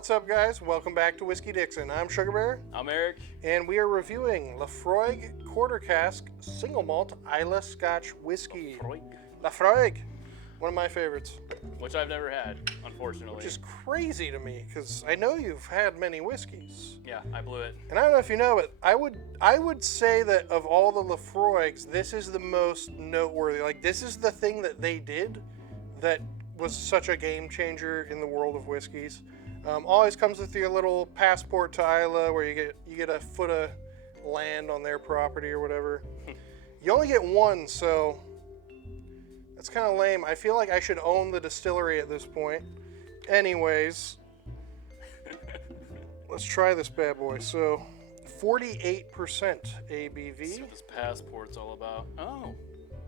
What's up, guys? Welcome back to Whiskey Dixon. I'm Sugarbear. I'm Eric. And we are reviewing Laphroaig Quarter Cask Single Malt Islay Scotch Whiskey. Laphroaig. One of my favorites. Which I've never had, unfortunately. Which is crazy to me, because I know you've had many whiskeys. Yeah, I blew it. And I don't know if you know, but I would say that of all the Laphroaigs, this is the most noteworthy. Like, this is the thing that they did that was such a game changer in the world of whiskeys. Always comes with your little passport to Islay, where you get a foot of land on their property or whatever. You only get one, so that's kind of lame. I feel like I should own the distillery at this point. Anyways, let's try this bad boy. So, 48% ABV. That's what this passport's all about. Oh.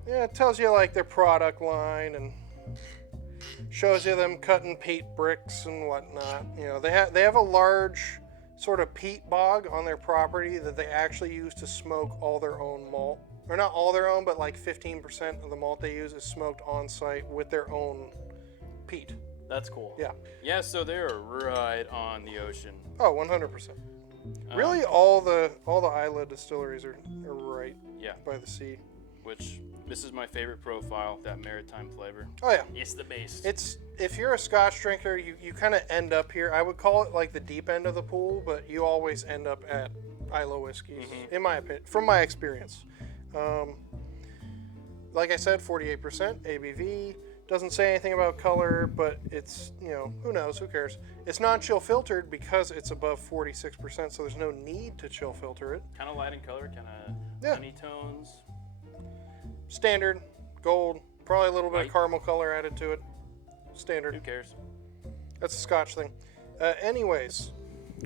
Yeah, it tells you like their product line and shows you them cutting peat bricks and whatnot. You know, they have a large sort of peat bog on their property that they actually use to smoke all their own malt. Or not all their own, but like 15% of the malt they use is smoked on site with their own peat. That's cool. Yeah. Yeah, so they're right on the ocean. Oh, 100%. Really, all the Islay distilleries are right by the sea. Which, this is my favorite profile, that maritime flavor. Oh yeah. It's the base. It's, if you're a Scotch drinker, you kind of end up here. I would call it like the deep end of the pool, but you always end up at Islay whiskeys, in my opinion, from my experience. Like I said, 48% ABV. Doesn't say anything about color, but it's, you know, who knows, who cares. It's non-chill filtered because it's above 46%, so there's no need to chill filter it. Kind of light in color, kind of honey tones. Standard, gold, probably a little bit White. of caramel color added to it. Standard. Who cares? That's a Scotch thing. Anyways,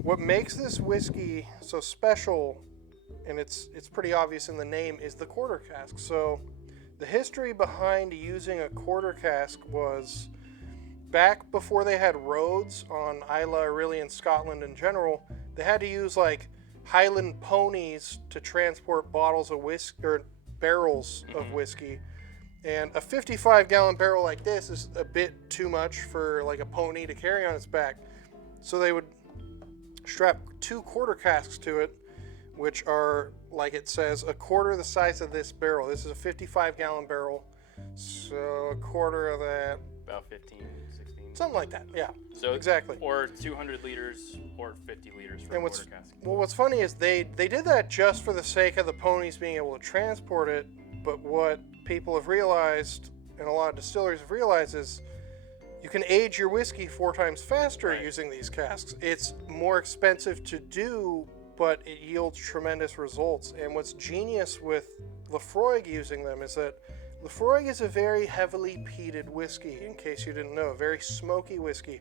what makes this whiskey so special, and it's pretty obvious in the name, is the quarter cask. So the history behind using a quarter cask was back before they had roads on Islay, or really in Scotland in general, they had to use like Highland ponies to transport bottles of whiskey, or barrels of whiskey. And a 55-gallon barrel like this is a bit too much for like a pony to carry on its back. So they would strap 2 quarter casks to it, which are, like it says, a quarter the size of this barrel. This is a 55-gallon barrel, so a quarter of that. About 15, 16. Something like that, yeah. So exactly. Or 200 liters or 50 liters for a quarter cask. Well, what's funny is they did that just for the sake of the ponies being able to transport it, but what people have realized, and a lot of distilleries have realized, is you can age your whiskey 4 times faster using these casks. It's more expensive to do, but it yields tremendous results. And what's genius with Laphroaig using them is that Laphroaig is a very heavily peated whiskey, in case you didn't know, a very smoky whiskey.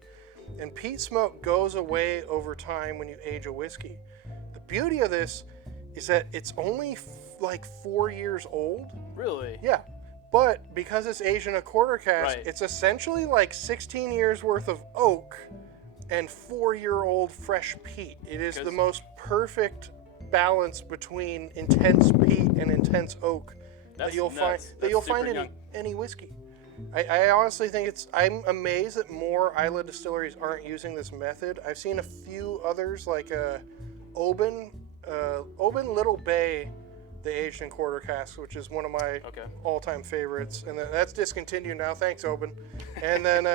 And peat smoke goes away over time when you age a whiskey. The beauty of this is that it's only like 4 years old. Really? Yeah. But because it's aged in a quarter cask, it's essentially like 16 years worth of oak and 4-year-old fresh peat. It is the most perfect balance between intense peat and intense oak that you'll find in any whiskey. I honestly think I'm amazed that more Islay distilleries aren't using this method. I've seen a few others like Oban Little Bay, they aged in quarter casks, which is one of my all-time favorites, and that's discontinued now. Thanks, Oban. And then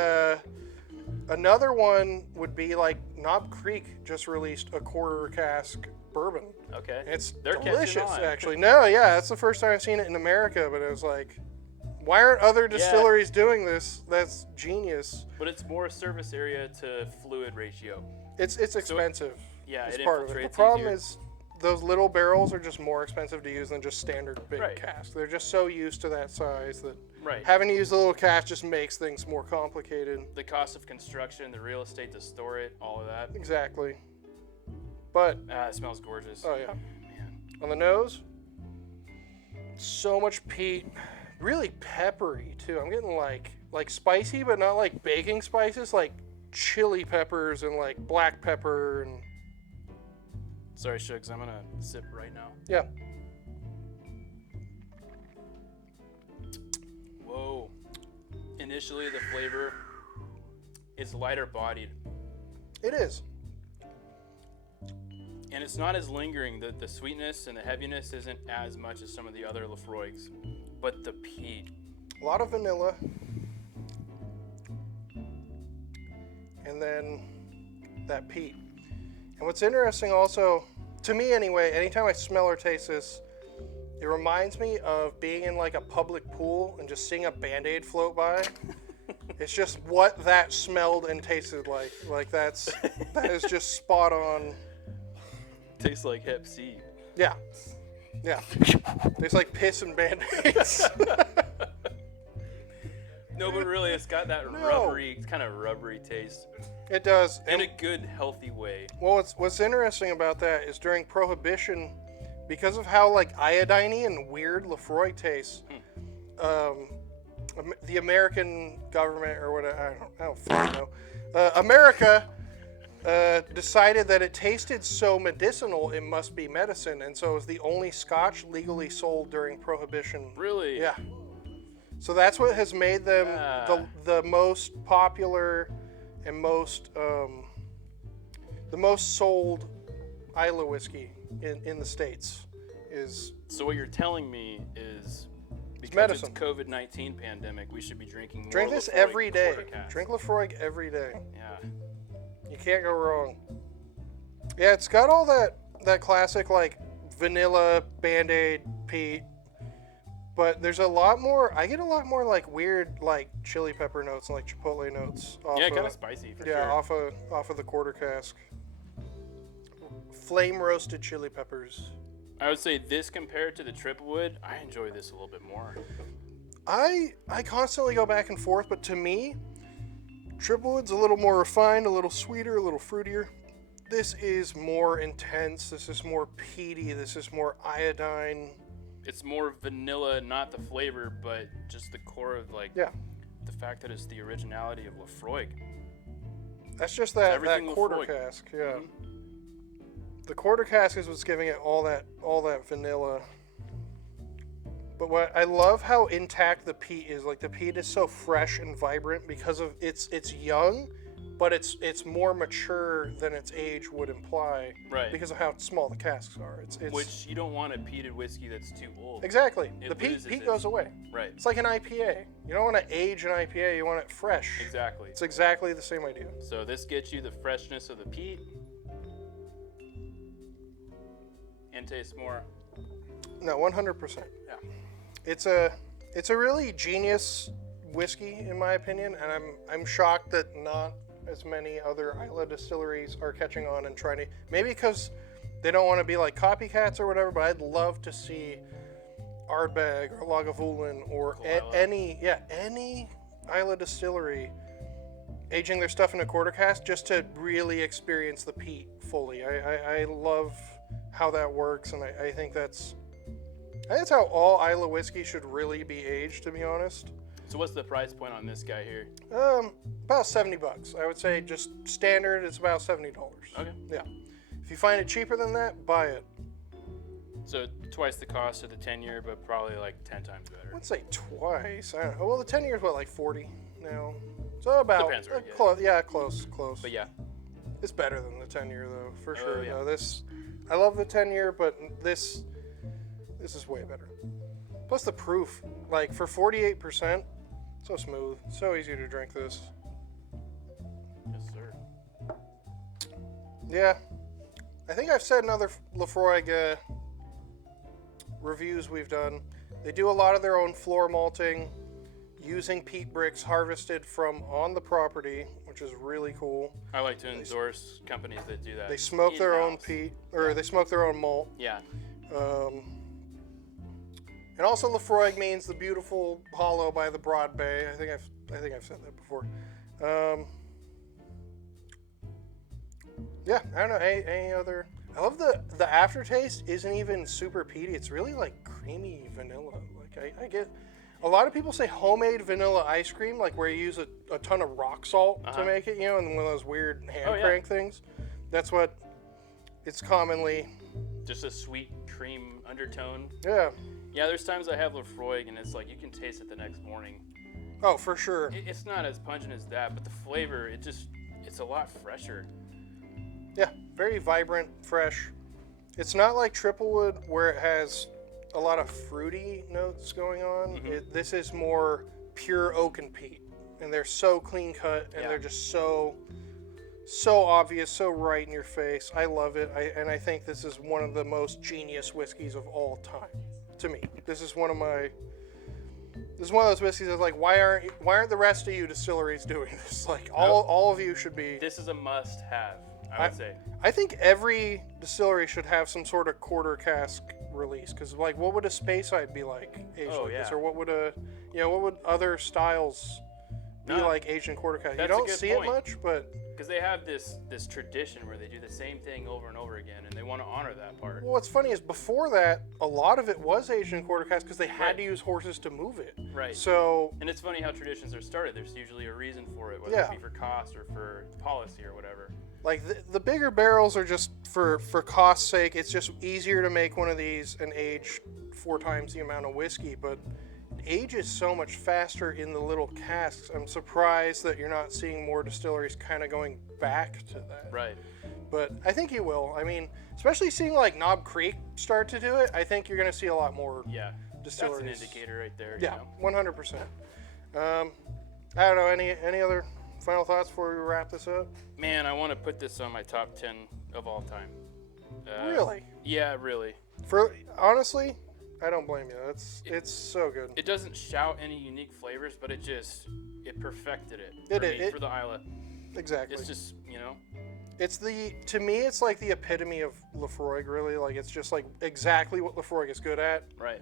another one would be like Knob Creek just released a quarter cask bourbon. Okay. It's They're delicious, actually. No, yeah, that's the first time I've seen it in America, but it was like, why aren't other distilleries doing this? That's genius. But it's more service area to fluid ratio. It's expensive. It's part of it. The problem is those little barrels are just more expensive to use than just standard big casks. They're just so used to that size that having to use the little cask just makes things more complicated. The cost of construction, the real estate to store it, all of that. Exactly. But it smells gorgeous. Oh yeah. Man. On the nose, so much peat. Really peppery too. I'm getting like spicy, but not like baking spices, like chili peppers and like black pepper and. Sorry, Shugs, I'm gonna sip right now. Yeah. Whoa. Initially, the flavor is lighter bodied. It is. And it's not as lingering. The sweetness and the heaviness isn't as much as some of the other Laphroaigs. But the peat. A lot of vanilla. And then that peat. And what's interesting also, to me anyway, anytime I smell or taste this, it reminds me of being in like a public pool and just seeing a Band-Aid float by. It's just what that smelled and tasted like. Like that is just spot on. Tastes like Hep C. Yeah. Yeah. Tastes like piss and Band-Aids. No, but really, it's got that rubbery, kind of rubbery taste. It does. In a good, healthy way. Well, what's interesting about that is during Prohibition, because of how like iodine-y and weird Laphroaig tastes, the American government or whatever, I don't fucking know, America decided that it tasted so medicinal it must be medicine, and so it was the only scotch legally sold during Prohibition. Really? Yeah. So that's what has made them the most popular and most the most sold Islay whiskey in the States is. So what you're telling me is because medicine. it's COVID-19 pandemic, we should be drinking more Drink this Laphroaig every day. Quarter Cask. Drink Laphroaig every day. Yeah. You can't go wrong. Yeah, it's got all that classic like vanilla, Band-Aid, peat. But there's a lot more. I get a lot more like weird like chili pepper notes and like chipotle notes. Yeah, kind of spicy for sure. Yeah, off of the quarter cask. Flame roasted chili peppers. I would say this compared to the Triplewood, I enjoy this a little bit more. I constantly go back and forth, but to me, Triplewood's a little more refined, a little sweeter, a little fruitier. This is more intense. This is more peaty. This is more iodine. It's more vanilla, not the flavor, but just the core of like the fact that it's the originality of Laphroaig. That's just that quarter Laphroaig. cask, yeah. Mm-hmm. The quarter cask is what's giving it all that vanilla. But what I love how intact the peat is. Like the peat is so fresh and vibrant because of it's young, but it's more mature than its age would imply. Right. Because of how small the casks are. It's Which you don't want a peated whiskey that's too old. exactly. It The peat loses goes away. Right. It's like an IPA. You don't want to age an IPA. You want it fresh. Exactly. It's exactly the same idea. So this gets you the freshness of the peat and tastes more. No, 100%. Yeah. It's a really genius whiskey in my opinion, and I'm shocked that not as many other Islay distilleries are catching on and trying to, maybe because they don't want to be like copycats or whatever, but I'd love to see Ardbeg or Lagavulin or any Islay distillery aging their stuff in a quarter cask just to really experience the peat fully. I love how that works, and I think that's how all Islay whiskey should really be aged, to be honest. So what's the price point on this guy here? About $70. I would say just standard, it's about $70. Okay. Yeah. If you find it cheaper than that, buy it. So twice the cost of the 10-year, but probably like 10 times better. I wouldn't say twice. I don't know. Well, the 10 years, what, like 40 now? So about Depends where you get it. close. Yeah, close. But yeah. It's better than the 10-year though, for sure. Yeah. No, I love the 10-year, but this is way better. Plus the proof, like for 48%, so smooth, so easy to drink this. Yes, sir. Yeah, I think I've said in other Laphroaig reviews we've done, they do a lot of their own floor malting, using peat bricks harvested from on the property, which is really cool. I like to endorse companies that do that. They smoke their own In-house. peat, or they smoke their own malt. Yeah. And also Laphroaig means the beautiful hollow by the broad bay. I think I've said that before. Yeah, I don't know any other. I love the aftertaste isn't even super peaty. It's really like creamy vanilla. Like I get a lot of people say homemade vanilla ice cream, like where you use a ton of rock salt to make it, and one of those weird hand crank things. That's what it's commonly. Just a sweet cream undertone. Yeah. Yeah, there's times I have Laphroaig and it's like you can taste it the next morning. Oh, for sure. It's not as pungent as that, but the flavor, it's a lot fresher. Yeah, very vibrant, fresh. It's not like Triplewood where it has a lot of fruity notes going on. Mm-hmm. This is more pure oak and peat, and they're so clean cut, and they're just so obvious, so right in your face. I love it, and I think this is one of the most genius whiskeys of all time. To me, this is one of those whiskeys that's like, why aren't the rest of you distilleries doing this? Like all of you should be. This is a must-have, I would say. I think every distillery should have some sort of quarter cask release, because like, what would a Speyside be like aged like this, or what would other styles be like aged in quarter cask? You don't see it much, but because they have this tradition where they do the same thing over and over again, and they want to honor that part. Well, what's funny is before that, a lot of it was aged in quarter cask because they had to use horses to move it. Right. So, and it's funny how traditions are started. There's usually a reason for it, whether it be for cost or for policy or whatever. Like the bigger barrels are just for cost's sake. It's just easier to make one of these and age 4 times the amount of whiskey, but it ages so much faster in the little casks. I'm surprised that you're not seeing more distilleries kind of going back to that. Right. But I think you will. I mean, especially seeing like Knob Creek start to do it, I think you're going to see a lot more distilleries. That's an indicator right there. Yeah, you know? 100%. I don't know, any other final thoughts before we wrap this up? Man, I want to put this on my top 10 of all time. Really? Yeah, really. Honestly, I don't blame you. It's so good. It doesn't shout any unique flavors, but it perfected it for the Isla. Exactly. It's just, to me, it's like the epitome of Laphroaig, really. Like, it's just like exactly what Laphroaig is good at. Right.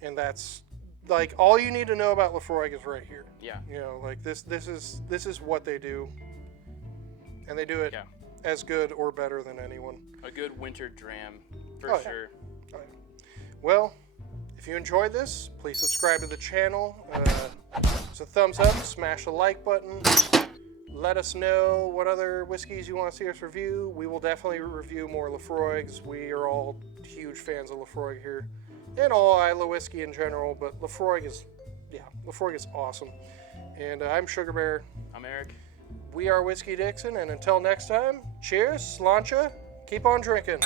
And that's like all you need to know about Laphroaig is right here. Yeah. You know, like this is what they do. And they do it as good or better than anyone. A good winter dram, for sure. Oh, yeah. Well, if you enjoyed this, please subscribe to the channel. It's a thumbs up, smash the like button. Let us know what other whiskeys you want to see us review. We will definitely review more Laphroaigs. We are all huge fans of Laphroaig here. And all Isla whiskey in general, but Laphroaig is awesome. And I'm Sugarbear. I'm Eric. We are Whiskey Dixon, and until next time, cheers, sláinte, keep on drinking.